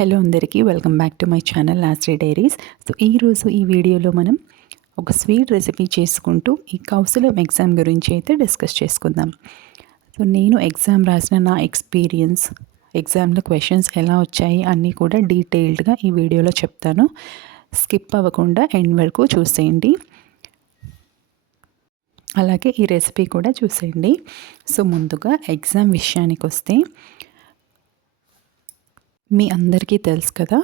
Hello అందరికీ welcome back to my channel లాస్ట్రీ diaries. So ఈరోజు ఈ వీడియోలో మనం ఒక స్వీట్ రెసిపీ చేసుకుంటూ ఈ కౌశలం ఎగ్జామ్ గురించి అయితే డిస్కస్ చేసుకుందాం. సో నేను ఎగ్జామ్ రాసిన నా ఎక్స్పీరియన్స్, ఎగ్జామ్లో క్వశ్చన్స్ ఎలా వచ్చాయి అన్నీ కూడా డీటెయిల్డ్గా ఈ వీడియోలో చెప్తాను. స్కిప్ అవ్వకుండా ఎండ్ వరకు చూసేయండి. అలాగే ఈ రెసిపీ కూడా చూసేయండి. సో ముందుగా ఎగ్జామ్ విషయానికి వస్తే, మీ అందరికీ తెలుసు కదా,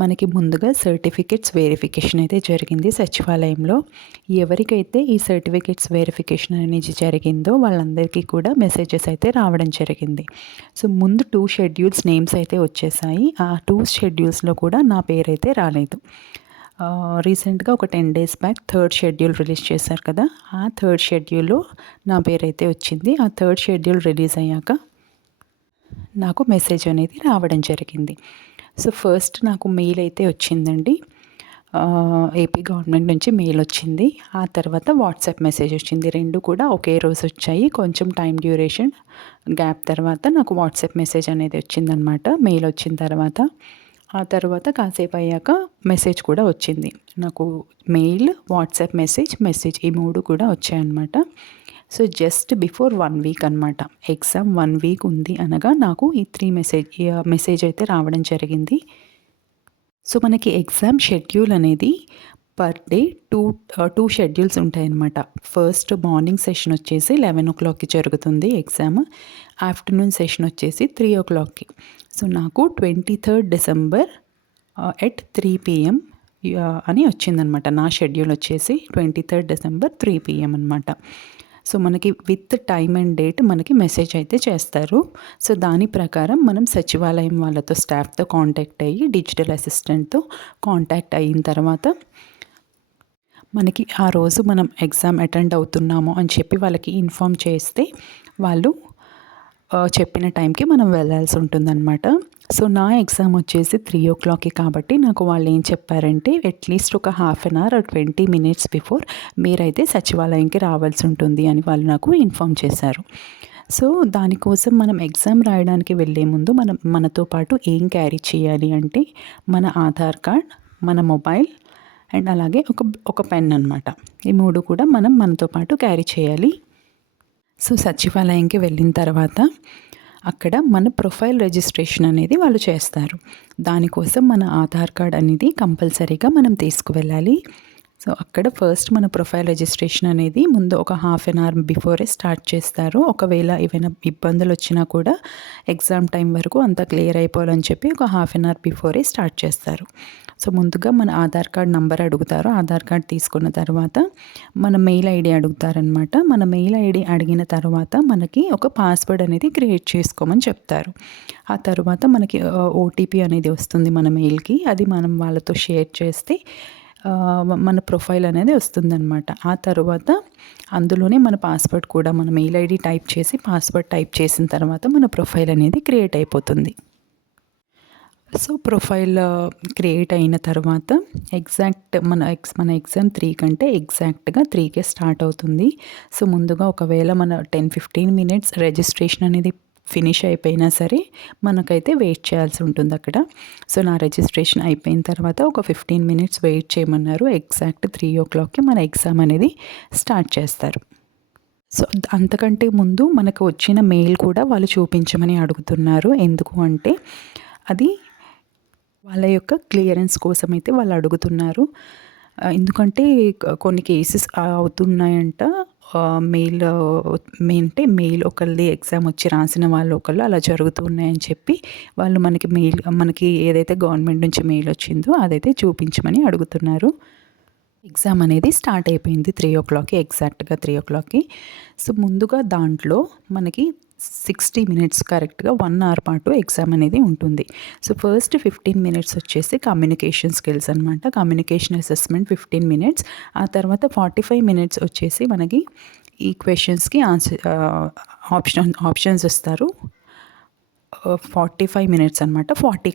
మనకి ముందుగా సర్టిఫికెట్స్ వెరిఫికేషన్ అయితే జరిగింది సచివాలయంలో. ఎవరికైతే ఈ సర్టిఫికెట్స్ వెరిఫికేషన్ అనేది జరిగిందో వాళ్ళందరికీ కూడా మెసేజెస్ అయితే రావడం జరిగింది. సో ముందు 2 షెడ్యూల్స్ నేమ్స్ అయితే వచ్చేసాయి. ఆ 2 షెడ్యూల్స్లో కూడా నా పేరైతే రాలేదు. రీసెంట్గా ఒక 10 days back 3rd schedule release చేశారు కదా, ఆ 3rd షెడ్యూల్లో నా పేరైతే వచ్చింది. ఆ 3rd షెడ్యూల్ రిలీజ్ అయ్యాక నాకు మెసేజ్ అనేది రావడం జరిగింది. సో ఫస్ట్ నాకు మెయిల్ అయితే వచ్చిందండి, ఏపీ గవర్నమెంట్ నుంచి మెయిల్ వచ్చింది. ఆ తర్వాత వాట్సాప్ మెసేజ్ వచ్చింది. 2 కూడా ఒకే రోజు వచ్చాయి. కొంచెం టైం డ్యూరేషన్ గ్యాప్ తర్వాత నాకు వాట్సాప్ మెసేజ్ అనేది వచ్చిందనమాట. మెయిల్ వచ్చిన తర్వాత ఆ తర్వాత కాసేపు అయ్యాక మెసేజ్ కూడా వచ్చింది. నాకు మెయిల్, వాట్సాప్ మెసేజ్ ఈ 3 కూడా వచ్చాయన్నమాట. సో జస్ట్ బిఫోర్ 1 వీక్ అనమాట, ఎగ్జామ్ 1 వీక్ ఉంది అనగా నాకు ఈ 3 మెసేజ్ అయితే రావడం జరిగింది. సో మనకి ఎగ్జామ్ షెడ్యూల్ అనేది పర్ డే 2 షెడ్యూల్స్ ఉంటాయన్నమాట. ఫస్ట్ మార్నింగ్ సెషన్ వచ్చేసి 11 o'clockకి జరుగుతుంది ఎగ్జామ్. ఆఫ్టర్నూన్ సెషన్ వచ్చేసి 3 o'clockకి. సో నాకు 23rd December at 3 PM అని వచ్చిందనమాట. నా షెడ్యూల్ వచ్చేసి 23rd December 3 PM అనమాట. సో మనకి విత్ టైమ్ అండ్ డేట్ మనకి మెసేజ్ అయితే చేస్తారు. సో దాని ప్రకారం మనం సచివాలయం వాళ్ళతో, స్టాఫ్తో కాంటాక్ట్ అయ్యి, డిజిటల్ అసిస్టెంట్తో కాంటాక్ట్ అయిన తర్వాత మనకి ఆ రోజు మనం ఎగ్జామ్ అటెండ్ అవుతున్నాము అని చెప్పి వాళ్ళకి ఇన్ఫామ్ చేస్తే వాళ్ళు చెప్పిన టైంకి మనం వెళ్ళాల్సి ఉంటుందన్నమాట. సో నా ఎగ్జామ్ వచ్చేసి 3 o'clockకి కాబట్టి నాకు వాళ్ళు ఏం చెప్పారంటే, అట్లీస్ట్ ఒక 1/2 an hour or 20 minutes before మీరైతే సచివాలయంకి రావాల్సి ఉంటుంది అని వాళ్ళు నాకు ఇన్ఫామ్ చేశారు. సో దానికోసం మనం ఎగ్జామ్ రాయడానికి వెళ్ళే ముందు మనతో పాటు ఏం క్యారీ చేయాలి అంటే, మన ఆధార్ కార్డ్, మన మొబైల్ అండ్ అలాగే ఒక పెన్ అనమాట. ఈ 3 కూడా మనతో పాటు క్యారీ చేయాలి. సో సచివాలయంకి వెళ్ళిన తర్వాత అక్కడ మన ప్రొఫైల్ రిజిస్ట్రేషన్ అనేది వాళ్ళు చేస్తారు. దానికోసం మన ఆధార్ కార్డ్ అనేది కంపల్సరీగా మనం తీసుకువెళ్ళాలి. సో అక్కడ ఫస్ట్ మన ప్రొఫైల్ రిజిస్ట్రేషన్ అనేది ముందు ఒక 1/2 an hour బిఫోరే స్టార్ట్ చేస్తారు. ఒకవేళ ఏవైనా ఇబ్బందులు వచ్చినా కూడా ఎగ్జామ్ టైం వరకు అంతా క్లియర్ అయిపోవాలని చెప్పి ఒక 1/2 an hour బిఫోరే స్టార్ట్ చేస్తారు. సో ముందుగా మన ఆధార్ కార్డ్ నంబర్ అడుగుతారు. ఆధార్ కార్డ్ తీసుకున్న తర్వాత మన మెయిల్ ఐడి అడుగుతారనమాట. మన మెయిల్ ఐడి అడిగిన తర్వాత మనకి ఒక పాస్వర్డ్ అనేది క్రియేట్ చేసుకోమని చెప్తారు. ఆ తర్వాత మనకి ఓటీపీ అనేది వస్తుంది మన మెయిల్కి. అది మనం వాళ్ళతో షేర్ చేస్తే మన ప్రొఫైల్ అనేది వస్తుందన్నమాట. ఆ తర్వాత అందులోనే మన పాస్వర్డ్ కూడా, మన మెయిల్ ఐడి టైప్ చేసి పాస్వర్డ్ టైప్ చేసిన తర్వాత మన ప్రొఫైల్ అనేది క్రియేట్ అయిపోతుంది. సో ప్రొఫైల్ క్రియేట్ అయిన తర్వాత ఎగ్జాక్ట్ మన ఎగ్జామ్ 3 కంటే ఎగ్జాక్ట్గా 3కే స్టార్ట్ అవుతుంది. సో ముందుగా ఒకవేళ మన 10-15 minutes రిజిస్ట్రేషన్ అనేది ఫినిష్ అయిపోయినా సరే మనకైతే వెయిట్ చేయాల్సి ఉంటుంది అక్కడ. సో నా రిజిస్ట్రేషన్ అయిపోయిన తర్వాత ఒక 15 minutes వెయిట్ చేయమన్నారు. ఎగ్జాక్ట్ 3 o'clockకి మన ఎగ్జామ్ అనేది స్టార్ట్ చేస్తారు. సో అంతకంటే ముందు మనకు వచ్చిన మెయిల్ కూడా వాళ్ళు చూపించమని అడుగుతున్నారు. ఎందుకు అంటే అది వాళ్ళ యొక్క క్లియరెన్స్ కోసం అయితే వాళ్ళు అడుగుతున్నారు. ఎందుకంటే కొన్ని కేసెస్ అవుతున్నాయంట. మెయిల్ ఒకళ్ళది ఎగ్జామ్ వచ్చి రాసిన వాళ్ళు ఒకళ్ళు అలా జరుగుతున్నాయని చెప్పి వాళ్ళు మనకి ఏదైతే గవర్నమెంట్ నుంచి మెయిల్ వచ్చిందో అదైతే చూపించమని అడుగుతున్నారు. ఎగ్జామ్ అనేది స్టార్ట్ అయిపోయింది 3 o'clockకి, ఎగ్జాక్ట్గా 3 o'clockకి. సో ముందుగా దాంట్లో మనకి 60 minutes కరెక్ట్గా 1 hour పాటు ఎగ్జామ్ అనేది ఉంటుంది. సో ఫస్ట్ 15 minutes వచ్చేసి కమ్యూనికేషన్ స్కిల్స్ అనమాట. Communication assessment 15 minutes. ఆ తర్వాత 45 minutes వచ్చేసి మనకి ఈ క్వశ్చన్స్కి ఆప్షన్స్ ఇస్తారు. 45 minutes అనమాట. 40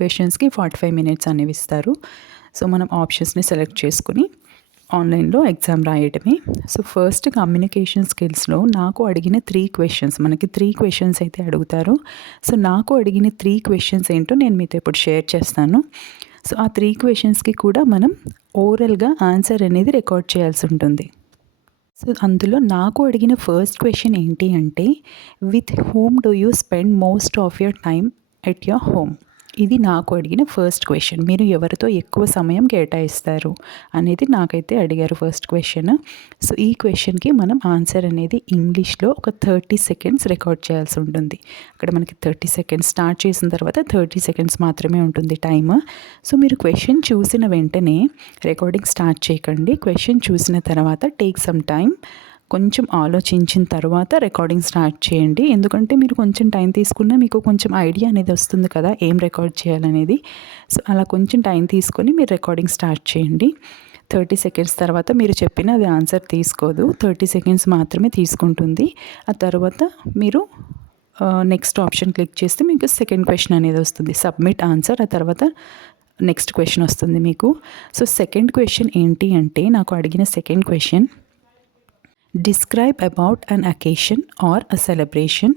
క్వశ్చన్స్కి 45 minutes అనేవి ఇస్తారు. సో మనం ఆప్షన్స్ని సెలెక్ట్ చేసుకుని ఆన్లైన్లో ఎగ్జామ్ రాయటమే. సో ఫస్ట్ కమ్యూనికేషన్ స్కిల్స్లో నాకు అడిగిన 3 క్వశ్చన్స్, మనకి 3 క్వశ్చన్స్ అయితే అడుగుతారు. సో నాకు అడిగిన 3 క్వశ్చన్స్ ఏంటో నేను మీతో ఇప్పుడు షేర్ చేస్తాను. సో ఆ 3 క్వశ్చన్స్కి కూడా మనం ఓరల్గా ఆన్సర్ అనేది రికార్డ్ చేయాల్సి ఉంటుంది. సో అందులో నాకు అడిగిన ఫస్ట్ క్వశ్చన్ ఏంటి అంటే, with whom do you spend most of your time at your home? ఇది నాకు అడిగిన ఫస్ట్ క్వశ్చన్. మీరు ఎవరితో ఎక్కువ సమయం కేటాయిస్తారు అనేది నాకైతే అడిగారు ఫస్ట్ క్వశ్చన్. సో ఈ క్వశ్చన్కి మనం ఆన్సర్ అనేది ఇంగ్లీష్లో ఒక 30 సెకండ్స్ రికార్డ్ చేయాల్సి ఉంటుంది. అక్కడ మనకి 30 సెకండ్స్ స్టార్ట్ చేసిన తర్వాత 30 సెకండ్స్ మాత్రమే ఉంటుంది టైమ్. సో మీరు క్వశ్చన్ చూసిన వెంటనే రికార్డింగ్ స్టార్ట్ చేయకండి. క్వశ్చన్ చూసిన తర్వాత టేక్ సమ్ టైం, కొంచెం ఆలోచించిన తర్వాత రికార్డింగ్ స్టార్ట్ చేయండి. ఎందుకంటే మీరు కొంచెం టైం తీసుకున్నా మీకు కొంచెం ఐడియా అనేది వస్తుంది కదా ఏం రికార్డ్ చేయాలనేది. సో అలా కొంచెం టైం తీసుకొని మీరు రికార్డింగ్ స్టార్ట్ చేయండి. 30 సెకండ్స్ తర్వాత మీరు చెప్పిన అది ఆన్సర్ తీసుకోదు, 30 సెకండ్స్ మాత్రమే తీసుకుంటుంది. ఆ తర్వాత మీరు నెక్స్ట్ ఆప్షన్ క్లిక్ చేస్తే మీకు సెకండ్ క్వశ్చన్ అనేది వస్తుంది, సబ్మిట్ ఆన్సర్. ఆ తర్వాత నెక్స్ట్ క్వశ్చన్ వస్తుంది మీకు. సో సెకండ్ క్వశ్చన్ ఏంటి అంటే, నాకు అడిగిన second question, describe about an occasion or a celebration,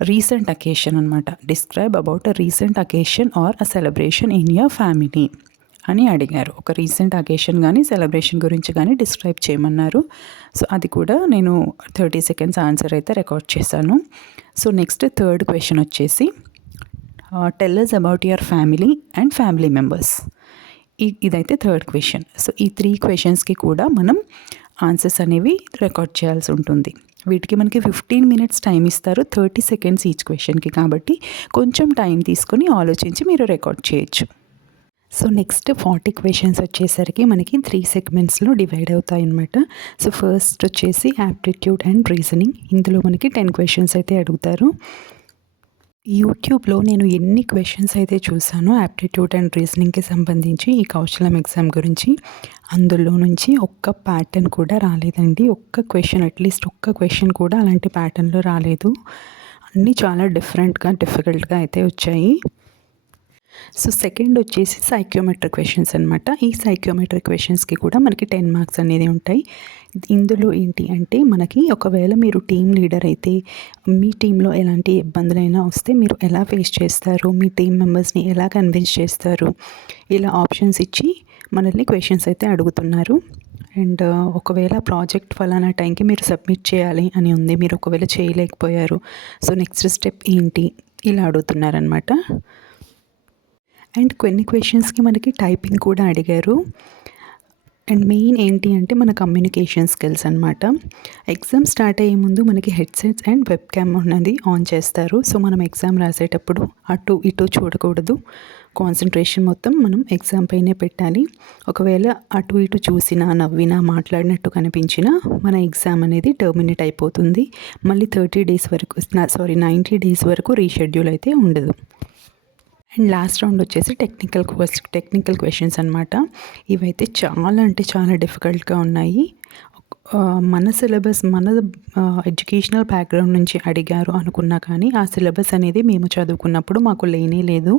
recent occasion అనమాట. Describe about a recent occasion or a celebration in your family అని అడిగారు. ఒక రీసెంట్ అకేషన్ కానీ సెలబ్రేషన్ గురించి కానీ డిస్క్రైబ్ చేయమన్నారు. సో అది కూడా నేను 30 సెకండ్స్ ఆన్సర్ అయితే రికార్డ్ చేశాను. సో నెక్స్ట్ థర్డ్ క్వశ్చన్ వచ్చేసి, tell us about your family and family members. ఇదైతే థర్డ్ క్వశ్చన్. సో ఈ 3 క్వశ్చన్స్కి కూడా మనం ఆన్సర్స్ అనేవి రికార్డ్ చేయాల్సి ఉంటుంది. వీటికి మనకి 15 మినిట్స్ టైం ఇస్తారు, 30 సెకండ్స్ ఈచ్ క్వశ్చన్కి. కాబట్టి కొంచెం టైం తీసుకొని ఆలోచించి మీరు రికార్డ్ చేయొచ్చు. సో నెక్స్ట్ 40 క్వశ్చన్స్ వచ్చేసరికి మనకి 3 సెగ్మెంట్స్లో డివైడ్ అవుతాయి అన్నమాట. సో ఫస్ట్ వచ్చేసి యాప్టిట్యూడ్ అండ్ రీజనింగ్. ఇందులో మనకి 10 క్వశ్చన్స్ అయితే అడుగుతారు. యూట్యూబ్లో నేను ఎన్ని క్వశ్చన్స్ అయితే చూసానో యాప్టిట్యూడ్ అండ్ రీజనింగ్కి సంబంధించి ఈ కౌశలం ఎగ్జామ్ గురించి, అందులో నుంచి ఒక్క ప్యాటర్న్ కూడా రాలేదండి. ఒక్క క్వశ్చన్, అట్లీస్ట్ ఒక్క క్వశ్చన్ కూడా అలాంటి ప్యాటర్న్లో రాలేదు. అన్నీ చాలా డిఫికల్ట్గా అయితే వచ్చాయి. సో సెకండ్ వచ్చేసి సైక్యోమెట్రిక్ క్వశ్చన్స్ అనమాట. ఈ సైక్యోమెట్రిక్ క్వశ్చన్స్కి కూడా మనకి 10 మార్క్స్ అనేది ఉంటాయి. ఇందులో ఏంటి అంటే, మనకి ఒకవేళ మీరు టీమ్ లీడర్ అయితే మీ టీంలో ఎలాంటి ఇబ్బందులైనా వస్తే మీరు ఎలా ఫేస్ చేస్తారు, మీ టీం మెంబర్స్ని ఎలా కన్విన్స్ చేస్తారు, ఇలా ఆప్షన్స్ ఇచ్చి మనల్ని క్వశ్చన్స్ అయితే అడుగుతున్నారు. అండ్ ఒకవేళ ప్రాజెక్ట్ ఫలానా టైంకి మీరు సబ్మిట్ చేయాలి అని ఉంది, మీరు ఒకవేళ చేయలేకపోయారు, సో నెక్స్ట్ స్టెప్ ఏంటి, ఇలా అడుగుతున్నారనమాట. అండ్ కొన్ని క్వశ్చన్స్కి మనకి టైపింగ్ కూడా అడిగారు. అండ్ మెయిన్ ఏంటి అంటే మన కమ్యూనికేషన్ స్కిల్స్ అనమాట. ఎగ్జామ్ స్టార్ట్ అయ్యే ముందు మనకి హెడ్సెట్స్ అండ్ వెబ్ క్యామ్ ఉన్నది ఆన్ చేస్తారు. సో మనం ఎగ్జామ్ రాసేటప్పుడు అటు ఇటు చూడకూడదు, కాన్సన్ట్రేషన్ మొత్తం మనం ఎగ్జామ్ పైనే పెట్టాలి. ఒకవేళ అటు ఇటు చూసినా, నవ్వినా, మాట్లాడినట్టు కనిపించినా మన ఎగ్జామ్ అనేది టర్మినేట్ అయిపోతుంది. మళ్ళీ 90 డేస్ వరకు రీషెడ్యూల్ అయితే ఉండదు. అండ్ లాస్ట్ రౌండ్ వచ్చేసి టెక్నికల్ క్వశ్చన్స్ అనమాట. ఇవైతే చాలా అంటే చాలా డిఫికల్ట్గా ఉన్నాయి. మన సిలబస్, మన ఎడ్యుకేషనల్ బ్యాక్గ్రౌండ్ నుంచి అడిగారు అనుకున్నా కానీ ఆ సిలబస్ అనేది మేము చదువుకున్నప్పుడు మాకు లేనే లేదు.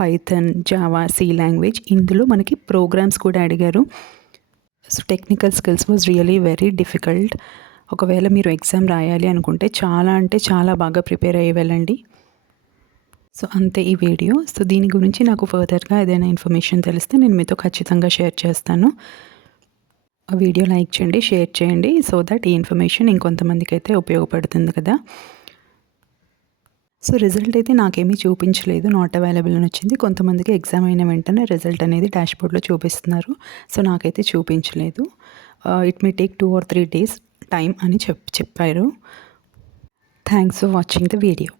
పైథన్, జావా, సి లాంగ్వేజ్, ఇందులో మనకి ప్రోగ్రామ్స్ కూడా అడిగారు. So technical skills was really very difficult. ఒకవేళ మీరు ఎగ్జామ్ రాయాలి అనుకుంటే చాలా అంటే చాలా బాగా ప్రిపేర్ అయ్యి వెళ్ళండి. సో అంతే ఈ వీడియో. సో దీని గురించి నాకు ఫర్దర్గా ఏదైనా ఇన్ఫర్మేషన్ తెలిస్తే నేను మీతో ఖచ్చితంగా షేర్ చేస్తాను. ఆ వీడియో లైక్ చేయండి, షేర్ చేయండి, సో దట్ ఈ ఇన్ఫర్మేషన్ ఇంకొంతమందికి అయితే ఉపయోగపడుతుంది కదా. సో రిజల్ట్ అయితే నాకేమీ చూపించలేదు, నాట్ అవైలబుల్ అని వచ్చింది. కొంతమందికి ఎగ్జామ్ అయిన వెంటనే రిజల్ట్ అనేది డాష్బోర్డ్లో చూపిస్తున్నారు. సో నాకైతే చూపించలేదు. It may take 2 or 3 days time అని చెప్పారు. Thanks for watching the video.